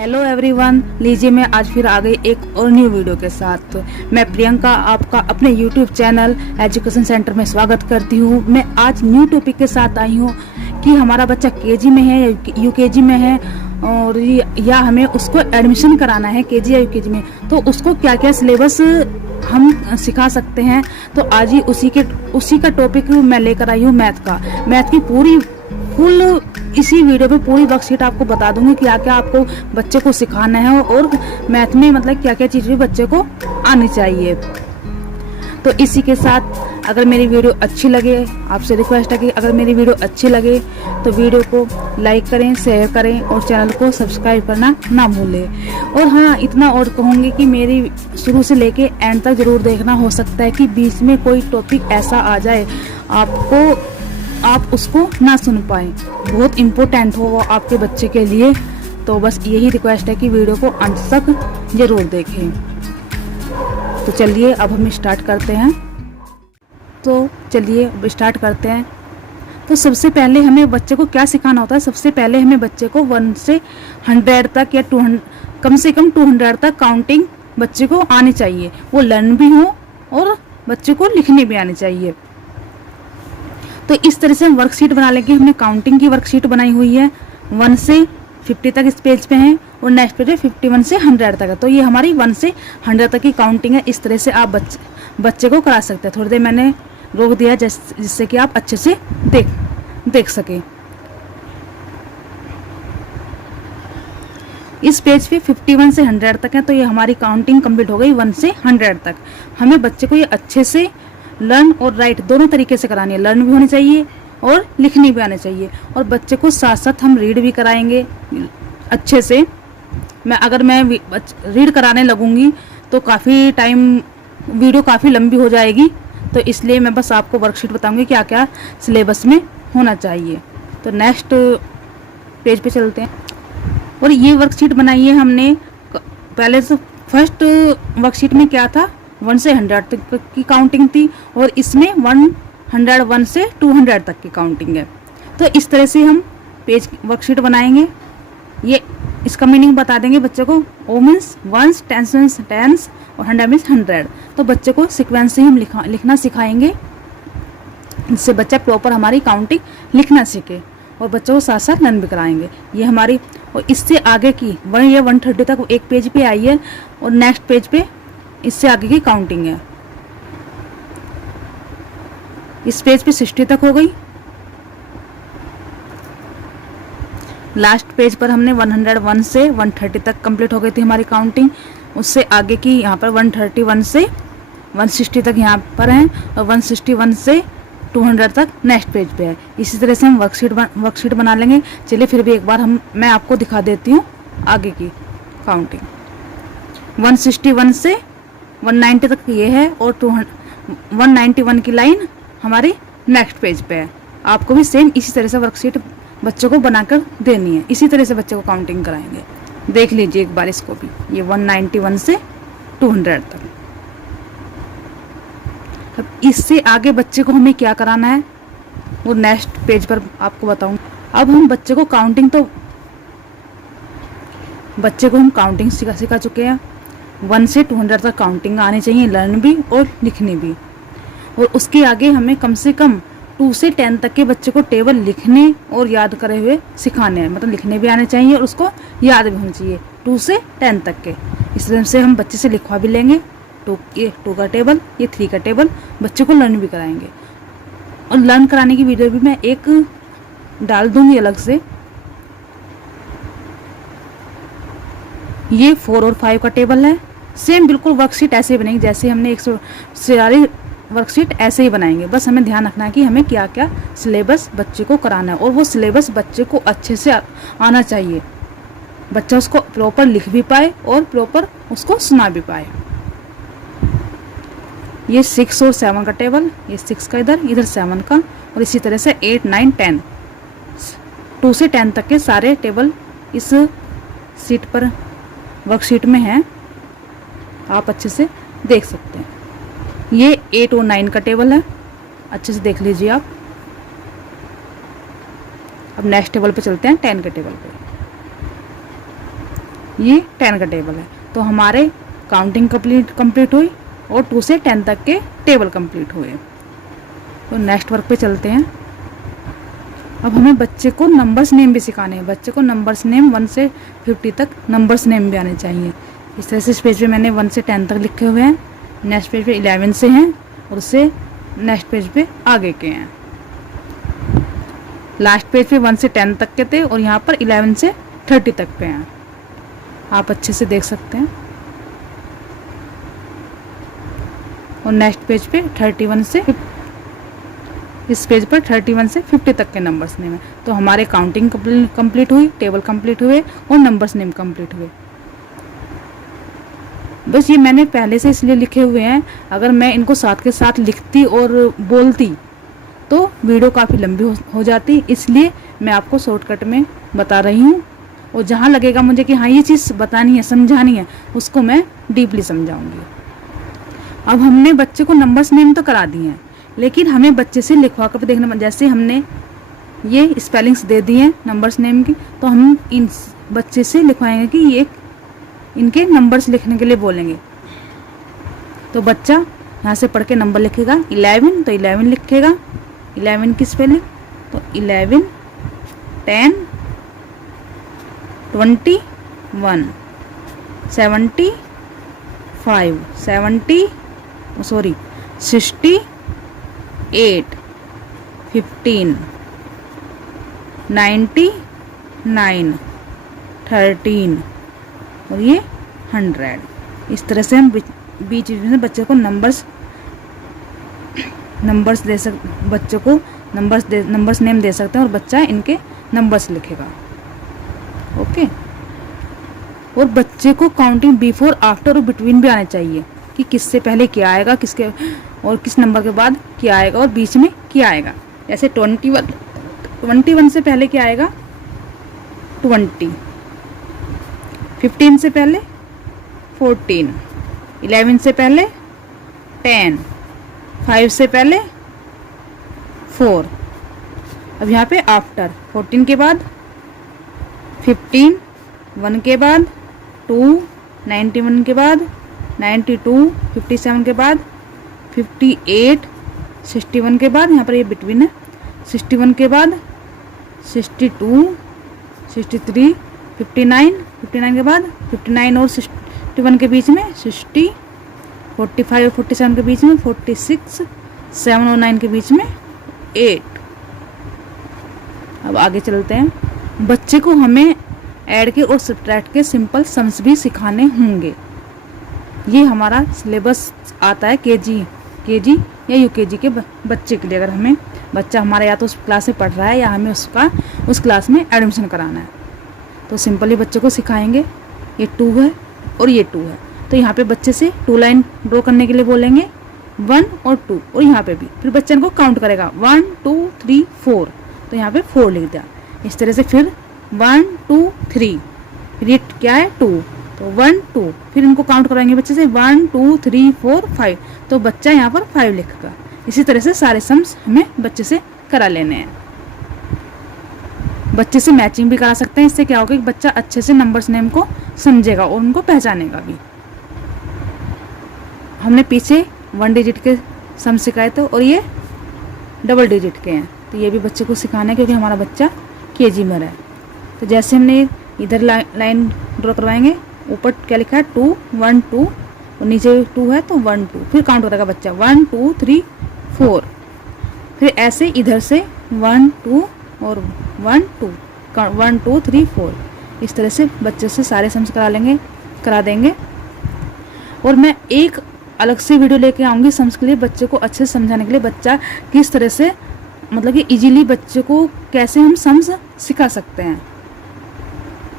Hello everyone, लीजिए मैं आज फिर आ गई एक और न्यू वीडियो के साथ। मैं प्रियंका आपका अपने यूट्यूब चैनल एजुकेशन सेंटर में स्वागत करती हूँ। मैं आज न्यू टॉपिक के साथ आई हूँ कि हमारा बच्चा केजी में है या यूकेजी में है और या हमें उसको एडमिशन कराना है केजी या यूकेजी में, तो उसको क्या क्या सिलेबस हम सिखा सकते हैं। तो आज ही उसी का टॉपिक मैं लेकर आई हूँ, मैथ की पूरी फुल इसी वीडियो पे पूरी वर्कशीट आपको बता दूंगी क्या क्या आपको बच्चे को सिखाना है और मैथ में मतलब क्या क्या चीज़ें बच्चे को आनी चाहिए। तो इसी के साथ अगर मेरी वीडियो अच्छी लगे, आपसे रिक्वेस्ट है कि अगर मेरी वीडियो अच्छी लगे तो वीडियो को लाइक करें, शेयर करें और चैनल को सब्सक्राइब करना ना भूलें। और हाँ, इतना और कहूँगी कि मेरी शुरू से लेके एंड तक ज़रूर देखना। हो सकता है कि बीच में कोई टॉपिक ऐसा आ जाए आप उसको ना सुन पाए, बहुत इम्पोर्टेंट हो वो आपके बच्चे के लिए। तो बस यही रिक्वेस्ट है कि वीडियो को अंत तक जरूर देखें। तो चलिए अब हम स्टार्ट करते हैं। तो सबसे पहले हमें बच्चे को क्या सिखाना होता है। सबसे पहले हमें बच्चे को 1 से 100 तक या 200 कम से कम 200 तक काउंटिंग बच्चे को आनी चाहिए। वो लर्न भी हो और बच्चे को लिखने भी आनी चाहिए। तो इस तरह से हम वर्कशीट बना लेंगे। हमने काउंटिंग की वर्कशीट बनाई हुई है, 1 से 50 तक इस पेज पे है और नेक्स्ट पेज पे 51 से 100 तक है। तो ये हमारी 1 से 100 तक की काउंटिंग है। इस तरह से आप बच्चे को करा सकते हैं। थोड़ी देर मैंने रोक दिया जिससे कि आप अच्छे से देख सके। इस पेज पे 51 से 100 तक है। तो ये हमारी काउंटिंग कंप्लीट हो गई 1 से 100 तक। हमें बच्चे को ये अच्छे से लर्न और राइट दोनों तरीके से करानी है। लर्न भी होनी चाहिए और लिखनी भी आनी चाहिए। और बच्चे को साथ साथ हम रीड भी कराएंगे अच्छे से। अगर मैं रीड कराने लगूंगी तो काफ़ी टाइम वीडियो काफ़ी लंबी हो जाएगी। तो इसलिए मैं बस आपको वर्कशीट बताऊंगी क्या क्या सिलेबस में होना चाहिए। तो नेक्स्ट पेज पे चलते हैं। और ये वर्कशीट बनाई है हमने पहले से। फर्स्ट वर्कशीट में क्या था, 1 से 100 तक की काउंटिंग थी और इसमें 101 से 200 तक की काउंटिंग है। तो इस तरह से हम पेज वर्कशीट बनाएंगे। ये इसका मीनिंग बता देंगे बच्चे को। ओ मीन्स 1, 10 मीन्स 10 और 100 मीन्स 100। तो बच्चे को सीक्वेंस से हम लिखना सिखाएंगे, जिससे बच्चा प्रॉपर हमारी काउंटिंग लिखना सीखे और बच्चों को साथ साथ लर्न भी कराएंगे। ये हमारी, और इससे आगे की 130 तक एक पेज पे आई है और नेक्स्ट पेज पे इससे आगे की काउंटिंग है। इस पेज पे 60 तक हो गई। लास्ट पेज पर हमने 101 से 130 तक कंप्लीट हो गई थी हमारी काउंटिंग। उससे आगे की यहाँ पर 131 से 160 तक यहाँ पर है और 161 से 200 तक नेक्स्ट पेज पे है। इसी तरह से हम वर्कशीट बना लेंगे। चलिए फिर भी एक बार मैं आपको दिखा देती हूँ आगे की काउंटिंग। 161 से 190 तक ये है और 191 की लाइन हमारी नेक्स्ट पेज पे है। आपको भी सेम इसी तरह से वर्कशीट बच्चों को बनाकर देनी है। इसी तरह से बच्चे को काउंटिंग कराएंगे। देख लीजिए एक बार इसको भी, ये 191 से 200 तक। अब इससे आगे बच्चे को हमें क्या कराना है वो नेक्स्ट पेज पर आपको बताऊं। अब हम बच्चे को काउंटिंग सिखा चुके हैं। 1 से 200 तक काउंटिंग आनी चाहिए, लर्न भी और लिखनी भी। और उसके आगे हमें कम से कम 2 से 10 तक के बच्चे को टेबल लिखने और याद करे हुए सिखाने हैं। मतलब लिखने भी आने चाहिए और उसको याद भी होना चाहिए 2 से 10 तक के। इस तरह से हम बच्चे से लिखवा भी लेंगे। 2 का टेबल, ये 3 का टेबल, बच्चे को लर्न भी कराएंगे। और लर्न कराने की वीडियो भी मैं एक डाल दूंगी अलग से। ये 4 और 5 का टेबल है। सेम बिल्कुल वर्कशीट ऐसे ही बनेगी जैसे हमने 100 सारी वर्कशीट ऐसे ही बनाएंगे। बस हमें ध्यान रखना है कि हमें क्या क्या सिलेबस बच्चे को कराना है और वो सिलेबस बच्चे को अच्छे से आना चाहिए। बच्चा उसको प्रॉपर लिख भी पाए और प्रॉपर उसको सुना भी पाए। ये 6 और 7 का टेबल, ये 6 का इधर 7 का, और इसी तरह से 8, 9, 10 2 से 10 तक के सारे टेबल इस सीट पर वर्कशीट में है। आप अच्छे से देख सकते हैं। ये 8 और 9 का टेबल है, अच्छे से देख लीजिए आप। अब नेक्स्ट टेबल पे चलते हैं, 10 के टेबल पे। ये 10 का टेबल है। तो हमारे काउंटिंग कंप्लीट हुई और 2 से 10 तक के टेबल कंप्लीट हुए। तो नेक्स्ट वर्क पे चलते हैं। अब हमें बच्चे को नंबर्स नेम भी सिखाने हैं। बच्चे को नंबर्स नेम 1 से 50 तक नंबर्स नेम भी आने चाहिए। इस तरह से इस पेज पे मैंने 1 से 10 तक लिखे हुए हैं। नेक्स्ट पेज पे 11 से हैं और उससे नेक्स्ट पेज पे आगे के हैं। लास्ट पेज पे 1 से 10 तक के थे और यहाँ पर 11 से 30 तक पे हैं। आप अच्छे से देख सकते हैं। और नेक्स्ट पेज पे 31 से इस पेज पर 31 से 50 तक के नंबर्स नेम है। तो हमारे काउंटिंग कंप्लीट हुई, टेबल कंप्लीट हुए और नंबर्स नेम कंप्लीट हुए। बस ये मैंने पहले से इसलिए लिखे हुए हैं, अगर मैं इनको साथ के साथ लिखती और बोलती तो वीडियो काफ़ी लंबी हो जाती, इसलिए मैं आपको शॉर्टकट में बता रही हूँ। और जहाँ लगेगा मुझे कि हाँ ये चीज़ बतानी है, समझानी है, उसको मैं डीपली समझाऊंगी। अब हमने बच्चे को नंबर्स नेम तो करा दिए हैं, लेकिन हमें बच्चे से लिखवा कर देखना। जैसे हमने ये स्पेलिंग्स दे दी हैं नंबर्स नेम की, तो हम इन बच्चे से लिखवाएंगे कि ये इनके नंबर्स लिखने के लिए बोलेंगे। तो बच्चा यहाँ से पढ़ के नंबर लिखेगा 11, तो 11 लिखेगा। 11 की स्पेलिंग तो 11, 10, 21, 75, 68, 15, 99, 13 और ये 100। इस तरह से हम बीच में बच्चे को नंबर्स दे बच्चे को नंबर्स नेम दे सकते हैं और बच्चा इनके नंबर्स लिखेगा। ओके। और बच्चे को काउंटिंग बिफोर, आफ्टर और बिटवीन भी आने चाहिए कि किससे पहले क्या आएगा, किसके और किस नंबर के बाद क्या आएगा और बीच में क्या आएगा। जैसे 21 से पहले क्या आएगा 20, 15 से पहले 14, 11 से पहले 10, 5 से पहले 4। अब यहाँ पे आफ्टर 14 के बाद 15, 1 के बाद 2, 91 के बाद 92, 57 के बाद 58, 61 के बाद, यहाँ पर ये बिटवीन है, 61 के बाद 62, 63, 59 के बाद 59 और 61 के बीच में 60, 45 और 47 के बीच में 46, 7 और 9 के बीच में 8। अब आगे चलते हैं। बच्चे को हमें ऐड के और सब्ट्रैक्ट के सिंपल सम्स भी सिखाने होंगे। ये हमारा सिलेबस आता है केजी या यूकेजी के बच्चे के लिए। अगर हमें बच्चा हमारा या तो उस क्लास में पढ़ रहा है या हमें उस क्लास में एडमिशन कराना है, तो सिंपली बच्चे को सिखाएंगे। ये 2 है और ये 2 है, तो यहाँ पे बच्चे से 2 लाइन ड्रॉ करने के लिए बोलेंगे, 1 और 2, और यहाँ पे भी फिर बच्चे इनको काउंट करेगा 1 2 3 4, तो यहाँ पे 4 लिख दिया। इस तरह से फिर 1 2 3, फिर ये क्या है 2, तो 1 2, फिर इनको काउंट कराएंगे बच्चे से 1 2 3 4 5, तो बच्चा यहाँ पर 5 लिखेगा। इसी तरह से सारे सम्स हमें बच्चे से करा लेने हैं। बच्चे से मैचिंग भी करा सकते हैं। इससे क्या होगा कि बच्चा अच्छे से नंबर्स नेम को समझेगा और उनको पहचानेगा भी। हमने पीछे 1 डिजिट के सम सिखाए थे और ये डबल डिजिट के हैं, तो ये भी बच्चे को सिखाना है क्योंकि हमारा बच्चा केजी में है। तो जैसे हमने इधर लाइन ड्रॉ करवाएंगे, ऊपर क्या लिखा है 2 1 2 और नीचे 2 है तो 1 2, फिर काउंट करेगा बच्चा 1 2 3 4, फिर ऐसे इधर से 1 2 और 1 2 1 2 3 4। इस तरह से बच्चे से सारे सम्स करा देंगे। और मैं एक अलग से वीडियो लेके आऊँगी सम्स के लिए, बच्चे को अच्छे से समझाने के लिए, बच्चा किस तरह से मतलब कि इजीली बच्चे को कैसे हम सम्स सिखा सकते हैं।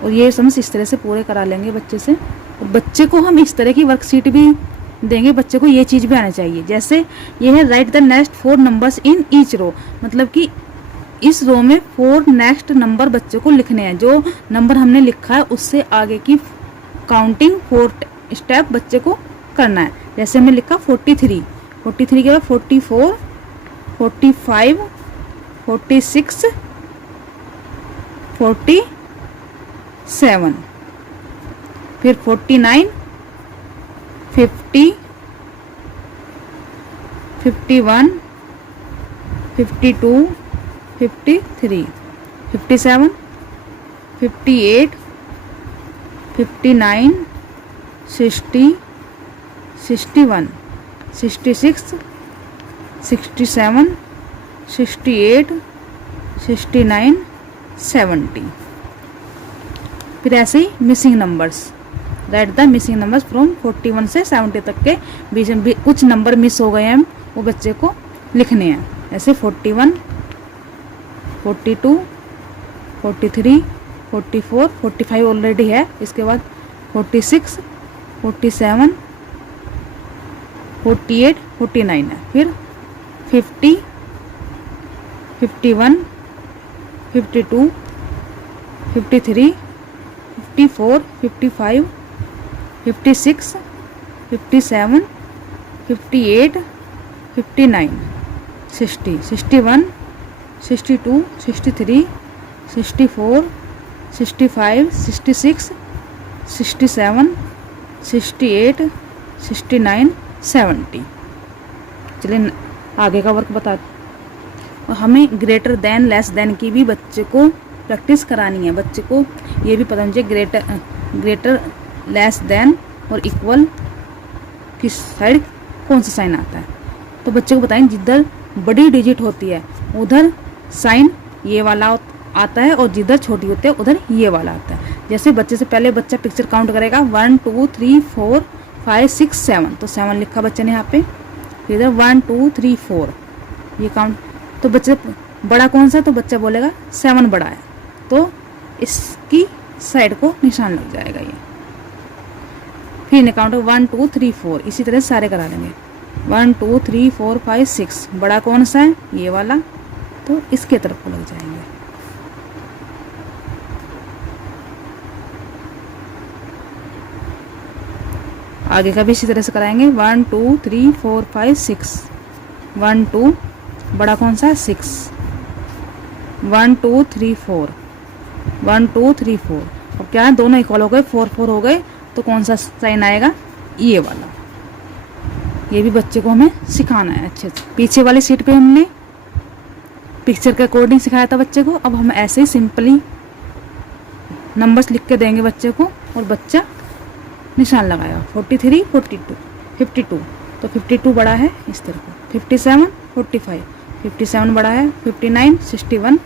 और ये सम्स इस तरह से पूरे करा लेंगे बच्चे से। और बच्चे को हम इस तरह की वर्कशीट भी देंगे, बच्चे को ये चीज़ भी आना चाहिए। जैसे ये है write the next 4 numbers in each row, मतलब कि इस रो में 4 नेक्स्ट नंबर बच्चे को लिखने हैं। जो नंबर हमने लिखा है उससे आगे की काउंटिंग 4 स्टेप बच्चे को करना है। जैसे हमने लिखा 43 के बाद 44 45 46 47, फिर 49, 50, 51, 52, 53, 57, 58, 59, 60, 61, 66, 67, 68, 69, 70। फिर ऐसे ही missing numbers, right the missing numbers from 41 से 70 तक के बीच में कुछ नंबर मिस हो गए हैं, वो बच्चे को लिखने हैं। ऐसे 41, 42, 43, 44, 45 ऑलरेडी है, इसके बाद 46, 47, 48, 49 है, फिर 50, 51, 52, 53, 54, 55, 56, 57, 58, 59, 60, 61, 62, 63, 64, 65, 66, 67, 68, 69, 70। चलिए आगे का वर्क बता। और हमें ग्रेटर देन लेस देन की भी बच्चे को प्रैक्टिस करानी है। बच्चे को ये भी पता होना चाहिए ग्रेटर लेस देन और इक्वल किस साइड कौन सा साइन आता है। तो बच्चे को बताएं जिधर बड़ी डिजिट होती है उधर साइन ये वाला आता है और जिधर छोटी होती है उधर ये वाला आता है। जैसे बच्चे से पहले बच्चा पिक्चर काउंट करेगा 1 2 3 4 5 6 7, तो 7 लिखा बच्चे ने यहाँ पे। फिर इधर 1 2 3 4 ये काउंट, तो बच्चे बड़ा कौन सा, तो बच्चा बोलेगा 7 बड़ा है, तो इसकी साइड को निशान लग जाएगा ये। फिर ने काउंट 1 2 3 4, इसी तरह सारे करा लेंगे। 1 2 3 4 5 6, बड़ा कौन सा है ये वाला, तो इसके तरफ को लग जाएंगे। आगे का भी इसी तरह से कराएंगे। 1 2 3 4 5 6, 1 2 बड़ा कौन सा है 6, 1 2 3 4, 1 2 3 4। अब क्या है दोनों इक्वल हो गए, 4 4 हो गए, तो कौन सा साइन आएगा ये वाला। ये भी बच्चे को हमें सिखाना है अच्छे से। पीछे वाली सीट पे हमने पिक्चर के अकॉर्डिंग सिखाया था बच्चे को, अब हम ऐसे ही सिंपली नंबर्स लिख के देंगे बच्चे को और बच्चा निशान लगाएगा। 43 42 52, तो 52 बड़ा है इस तरह को। 57 45, 57 बड़ा है। 59 61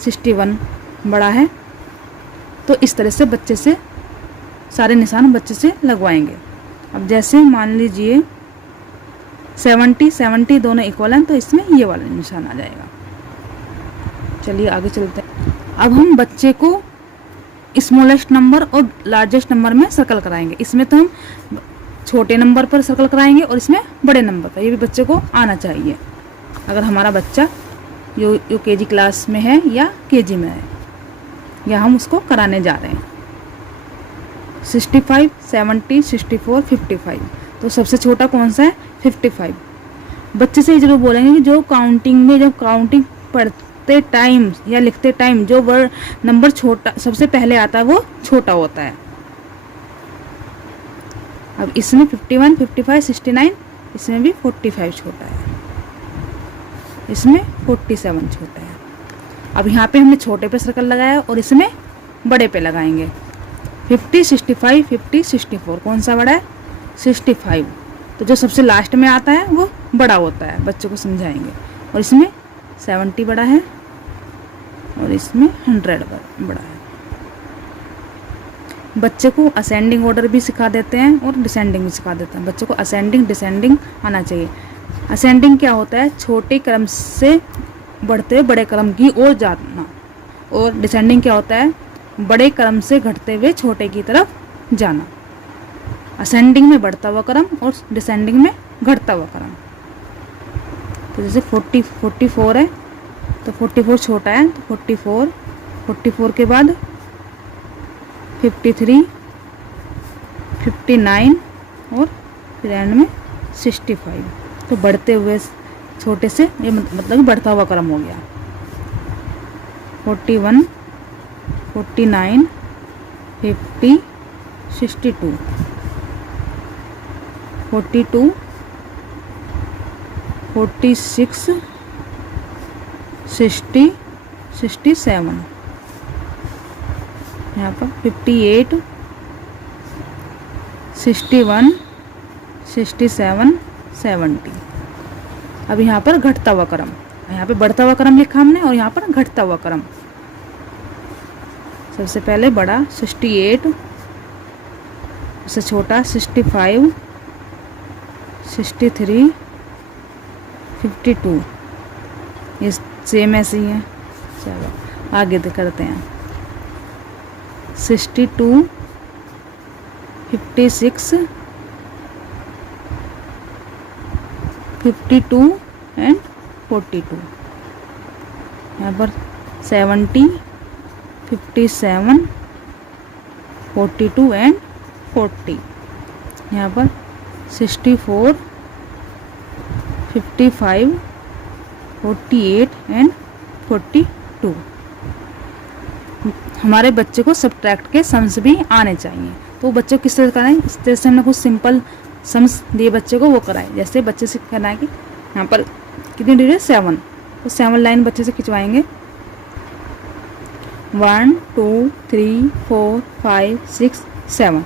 61 बड़ा है। तो इस तरह से बच्चे से सारे निशान बच्चे से लगवाएंगे। अब जैसे मान लीजिए 70 70 दोनों इक्वल हैं, तो इसमें ये वाला निशान आ जाएगा। चलिए आगे चलते हैं। अब हम बच्चे को स्मॉलेस्ट नंबर और लार्जेस्ट नंबर में सर्कल कराएंगे। इसमें तो हम छोटे नंबर पर सर्कल कराएंगे और इसमें बड़े नंबर पर। ये भी बच्चे को आना चाहिए अगर हमारा बच्चा यूकेजी क्लास में है या केजी में है, या हम उसको कराने जा रहे हैं। 65 70 64 55, तो सबसे छोटा कौन सा है 55। बच्चे से जरूर बोलेंगे कि जो काउंटिंग में जब काउंटिंग पढ़ते टाइम या लिखते टाइम जो वर्ड नंबर छोटा सबसे पहले आता है वो छोटा होता है। अब इसमें 51 55 69, इसमें भी 45 छोटा है, इसमें 47 छोटा है। अब यहाँ पे हमने छोटे पे सर्कल लगाया और इसमें बड़े पे लगाएंगे। 50 65 50 64, कौन सा बड़ा है 65, तो जो सबसे लास्ट में आता है वो बड़ा होता है, बच्चों को समझाएंगे। और इसमें 70 बड़ा है और इसमें 100 बड़ा है। बच्चे को असेंडिंग ऑर्डर भी सिखा देते हैं और डिसेंडिंग भी सिखा देते हैं। बच्चों को असेंडिंग डिसेंडिंग आना चाहिए। असेंडिंग क्या होता है, छोटे क्रम से बढ़ते हुए बड़े क्रम की ओर जाना, और डिसेंडिंग क्या होता है, बड़े क्रम से घटते हुए छोटे की तरफ जाना। असेंडिंग में बढ़ता हुआ क्रम और डिसेंडिंग में घटता हुआ क्रम। तो जैसे 44 है तो 44 छोटा है, तो 44 के बाद 53 59 और फिर एंड में 65। तो बढ़ते हुए छोटे से ये मतलब बढ़ता हुआ क्रम हो गया। 41 49 50 62, 42, 46, 60, 67, यहाँ पर 58, 61, 67, 70। अब यहाँ पर घटता हुआ क्रम, यहाँ पे बढ़ता हुआ क्रम लिखा हमने और यहाँ पर घटता हुआ क्रम। सबसे पहले बड़ा 68, उससे छोटा 65, 63, 52, ये सेम ऐसे ही है। चलो आगे करते हैं। 62, 56, 52 एंड 42। यहाँ पर 70, 57, 42 एंड 40। यहाँ पर 64, 55, 48 एंड 42। हमारे बच्चे को सब्ट्रैक्ट के सम्स भी आने चाहिए, तो बच्चे को किस तरह कराएं, इस तरह से हमने कुछ सिंपल सम्स दिए बच्चे को, वो कराएं। जैसे बच्चे से करना है कि यहाँ पर कितनी डिग्री है 7, तो 7 लाइन बच्चे से खिंचवाएंगे। 1 2 3 4 5 6 7।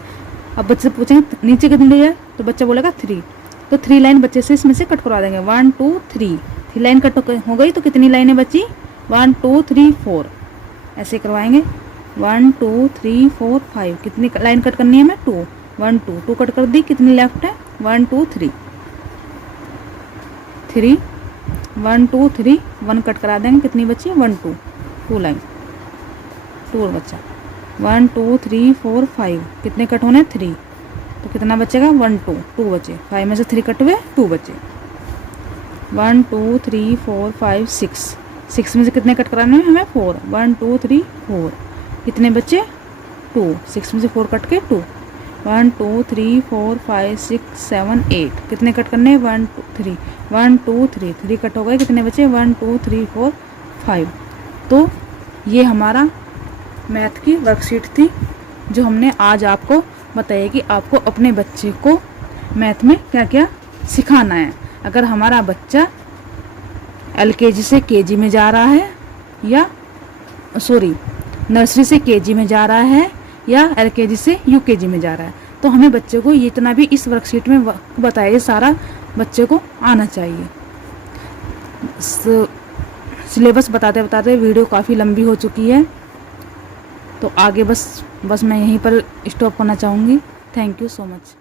अब बच्चे से पूछेंगे नीचे कितनी डिग्री है, तो बच्चा बोलेगा 3, तो 3 लाइन बच्चे से इसमें से कट करवा देंगे। 1 2 3 लाइन कट हो गई, तो कितनी लाइनें बची 1 2 3 4, ऐसे करवाएंगे। 1 2 3 4 5, कितनी लाइन कट करनी है हमें 2, 1 2 2 कट कर दी, कितनी लेफ्ट है 1 2 3 3, 1 2 3 1 कट करा देंगे, कितनी बची 1 2 2 लाइन 2 बच्चा। 1 2 3 4 5, कितने कट होने 3, तो कितना बचेगा 1 2 2 बचे, 5 में से 3 कट हुए 2 बचे। 1 2 3 4 5 6 में से कितने कट कराने हैं हमें 4, 1 2 3 4, कितने बचे 2, 6 में से 4 कट के 2। 1 2 3 4 5 6 7 8, कितने कट करने 1 2 3, 1 2 3 3 कट हो गए, कितने बचे 1 2 3 4 5। तो ये हमारा मैथ की वर्कशीट थी जो हमने आज आपको बताया कि आपको अपने बच्चे को मैथ में क्या क्या सिखाना है। अगर हमारा बच्चा LKG से KG में जा रहा है, या नर्सरी से KG में जा रहा है, या LKG से UKG में जा रहा है, तो हमें बच्चे को ये इतना भी इस वर्कशीट में बताया, ये सारा बच्चे को आना चाहिए। सिलेबस बताते बताते वीडियो काफ़ी लंबी हो चुकी है, तो आगे बस मैं यहीं पर स्टॉप करना चाहूँगी। Thank you so much.